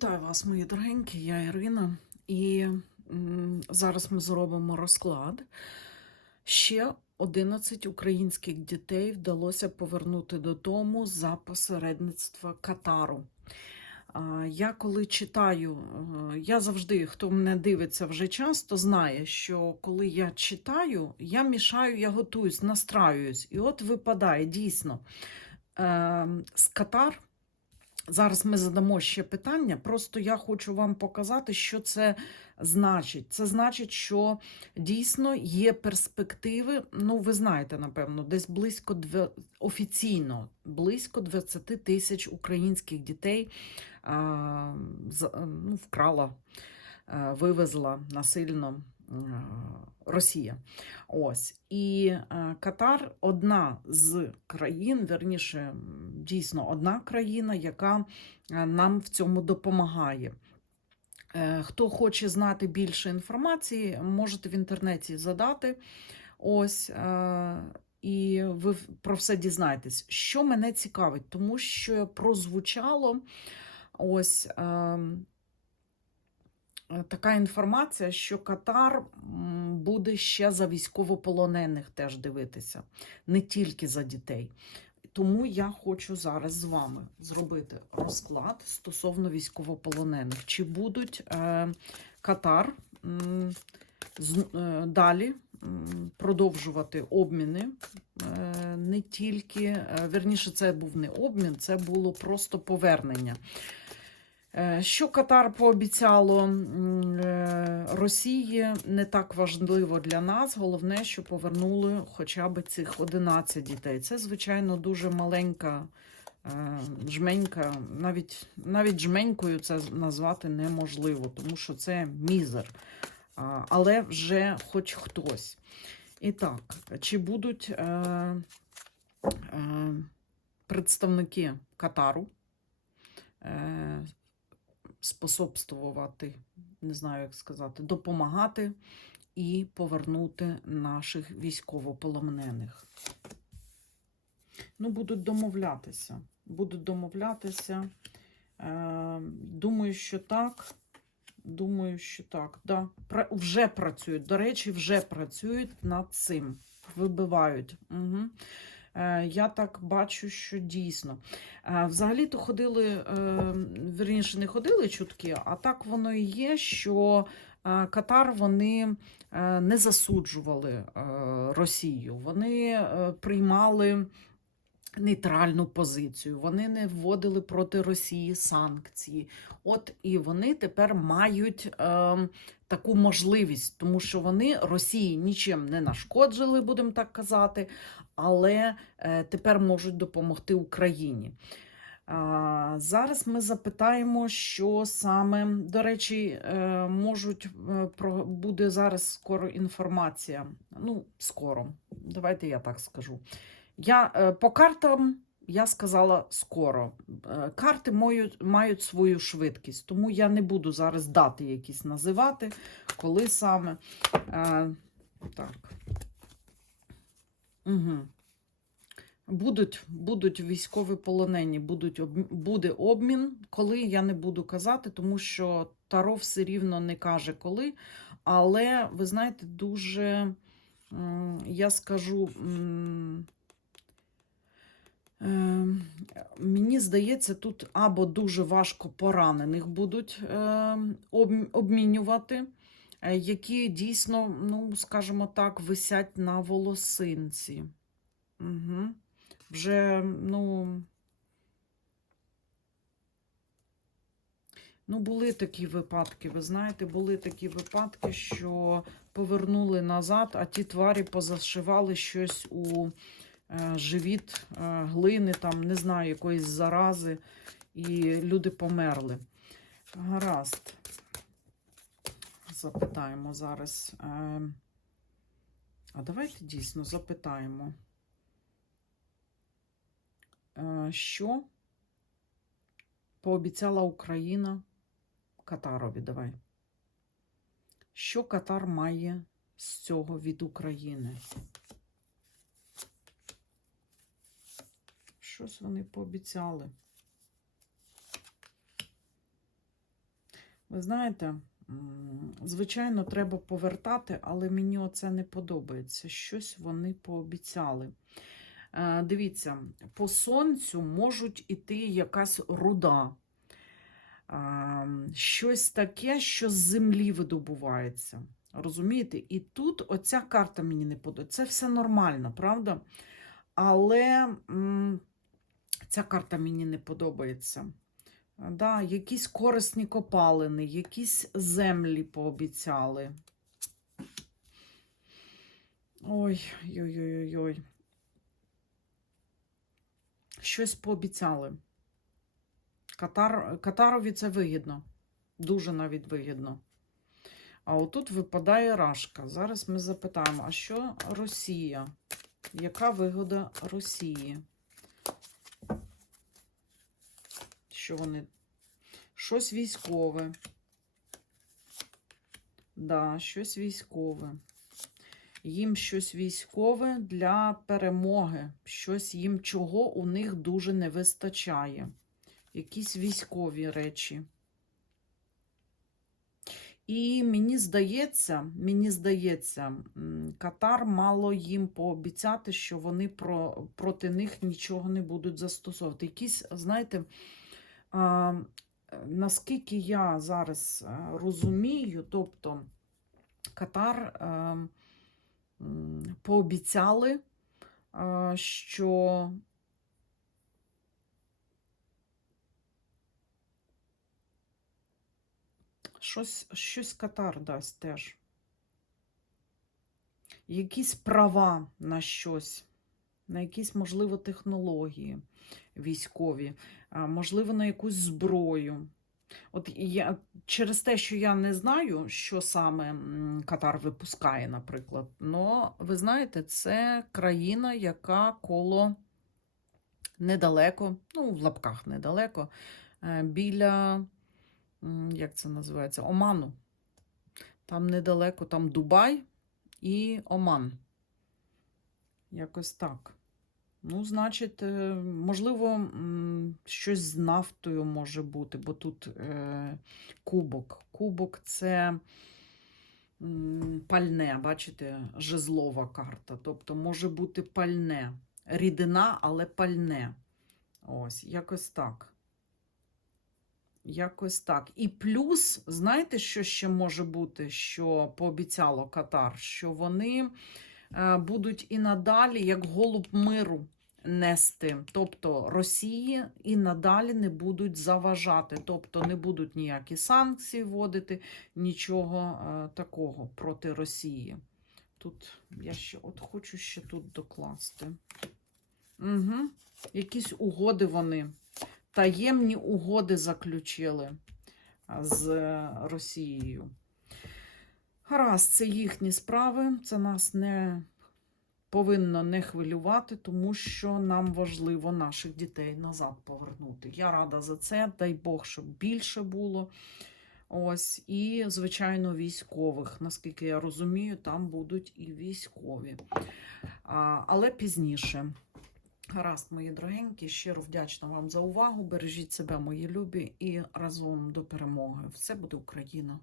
Вітаю вас, мої дорогенькі, я Ірина, і зараз ми зробимо розклад. Ще 11 українських дітей вдалося повернути додому за посередництва Катару. Я коли читаю, е, я завжди, хто мене дивиться вже часто, знає, що коли я читаю, я мішаю, я готуюсь, настраююсь. І от випадає дійсно е, з Катар. Зараз ми задамо ще питання. Просто я хочу вам показати, що це значить. Це значить, що дійсно є перспективи. Ну, ви знаєте, напевно, десь близько офіційно близько 20 тисяч українських дітей а, ну, вкрала, вивезла насильно Росія. Ось. І е, Катар одна з країн, верніше, дійсно одна країна, яка е, нам в цьому допомагає. Е, Хто хоче знати більше інформації, можете в інтернеті задати. Ось. е, І ви про все дізнаєтесь. Що мене цікавить, тому що прозвучало ось ем, е, така інформація, що Катар буде ще за військовополонених теж дивитися, не тільки за дітей. Тому я хочу зараз з вами зробити розклад стосовно військовополонених. Чи будуть е, Катар з, е, далі продовжувати обміни? Е, не тільки, е, верніше, це був не обмін, це було просто повернення. Е, Що Катар пообіцяло е, Росії, не так важливо для нас. Головне, що повернули хоча б цих 11 дітей. Це, звичайно, дуже маленька е, жменька. Навіть, навіть жменькою це назвати неможливо, тому що це мізер. Але вже хоч хтось. І так, чи будуть е, е, представники Катару? Способствувати, не знаю, як сказати, допомагати і повернути наших військовополонених. Ну, будуть домовлятися. Будуть домовлятися. Е, думаю, що так. Думаю, що так. Да. Вже працюють. До речі, вже працюють над цим. Вибивають. Угу. Е, Я так бачу, що дійсно. Е, Взагалі-то ходили, е, вірніше, не ходили чутки, а так воно і є, що Катар вони не засуджували Росію, вони приймали нейтральну позицію, вони не вводили проти Росії санкції. От і вони тепер мають е, таку можливість, тому що вони Росії нічим не нашкоджили, будемо так казати, але е, тепер можуть допомогти Україні. Зараз ми запитаємо, що саме, до речі, е, можуть е, буде зараз скоро інформація. Ну, скоро. Давайте я так скажу. Я по картам я сказала скоро. Карти мають, мають свою швидкість, тому я не буду зараз дати якісь називати, коли саме. Так. Угу. Будуть, будуть військові полонені, будуть буде обмін, коли я не буду казати, тому що Таро все рівно не каже коли. Але ви знаєте, дуже я скажу. е, Мені здається, тут або дуже важко поранених будуть е, обмінювати, які дійсно, ну, скажімо так, висять на волосинці. Угу. Вже, ну. Ну, були такі випадки, ви знаєте, були такі випадки, що повернули назад, а ті тварі позашивали щось у е, живіт е, глини, там, не знаю, якоїсь зарази, і люди померли. Гаразд. Запитаємо зараз. Е, а давайте дійсно запитаємо. Е, Що пообіцяла Україна Катарові? Давай. Що Катар має з цього від України? Щось вони пообіцяли. Ви знаєте, звичайно, треба повертати, але мені оце не подобається. Щось вони пообіцяли. Е, Дивіться, по сонцю можуть іти якась руда. Е, Щось таке, що з землі видобувається. Розумієте? І тут оця карта мені не подобається. Це все нормально, правда? Але ця карта мені не подобається. Да, якісь корисні копалини, якісь землі пообіцяли. Ой, ой-ой-ой. Щось пообіцяли. Катар, Катарові це вигідно. Дуже навіть вигідно. А отут випадає рашка. Зараз ми запитаємо, а що Росія? Яка вигода Росії? Що вони? Щось військове. Да, щось військове. Їм щось військове для перемоги. Щось їм чого у них дуже не вистачає. Якісь військові речі. І мені здається, мені здається, Катар мало їм пообіцяти, що вони про, проти них нічого не будуть застосовувати. Якісь, знаєте, наскільки я зараз розумію, тобто Катар пообіцяли, що щось, щось Катар дасть теж. Якісь права на щось, на якісь, можливо, технології військові, можливо, на якусь зброю. От я через те, що я не знаю, що саме Катар випускає, наприклад. Но ви знаєте, це країна, яка коло недалеко, ну, в лапках недалеко, е, біля, як це називається, Оману. Там недалеко, там Дубай і Оман. Якось так. Ну, значить, е, можливо, щось з нафтою може бути, бо тут е, кубок. Кубок це пальне, бачите, жезлова карта. Тобто може бути пальне. Рідина, але пальне. Ось, якось так. Якось так. І плюс, знаєте, що ще може бути, що пообіцяло Катар? Що вони будуть і надалі, як голуб миру, нести. Тобто Росії і надалі не будуть заважати. Тобто не будуть ніякі санкції вводити, нічого е, такого проти Росії. Тут я ще от хочу ще тут докласти. Угу. Якісь угоди вони таємні угоди заключили з е, Росією. Гаразд, це їхні справи, це нас не повинно не хвилювати, тому що нам важливо наших дітей назад повернути. Я рада за це, дай Бог, щоб більше було. Ось, і, звичайно, військових. Наскільки я розумію, там будуть і військові. А, але пізніше. Гаразд, мої дорогенькі, щиро вдячна вам за увагу. Бережіть себе, мої любі, і разом до перемоги. Все буде Україна!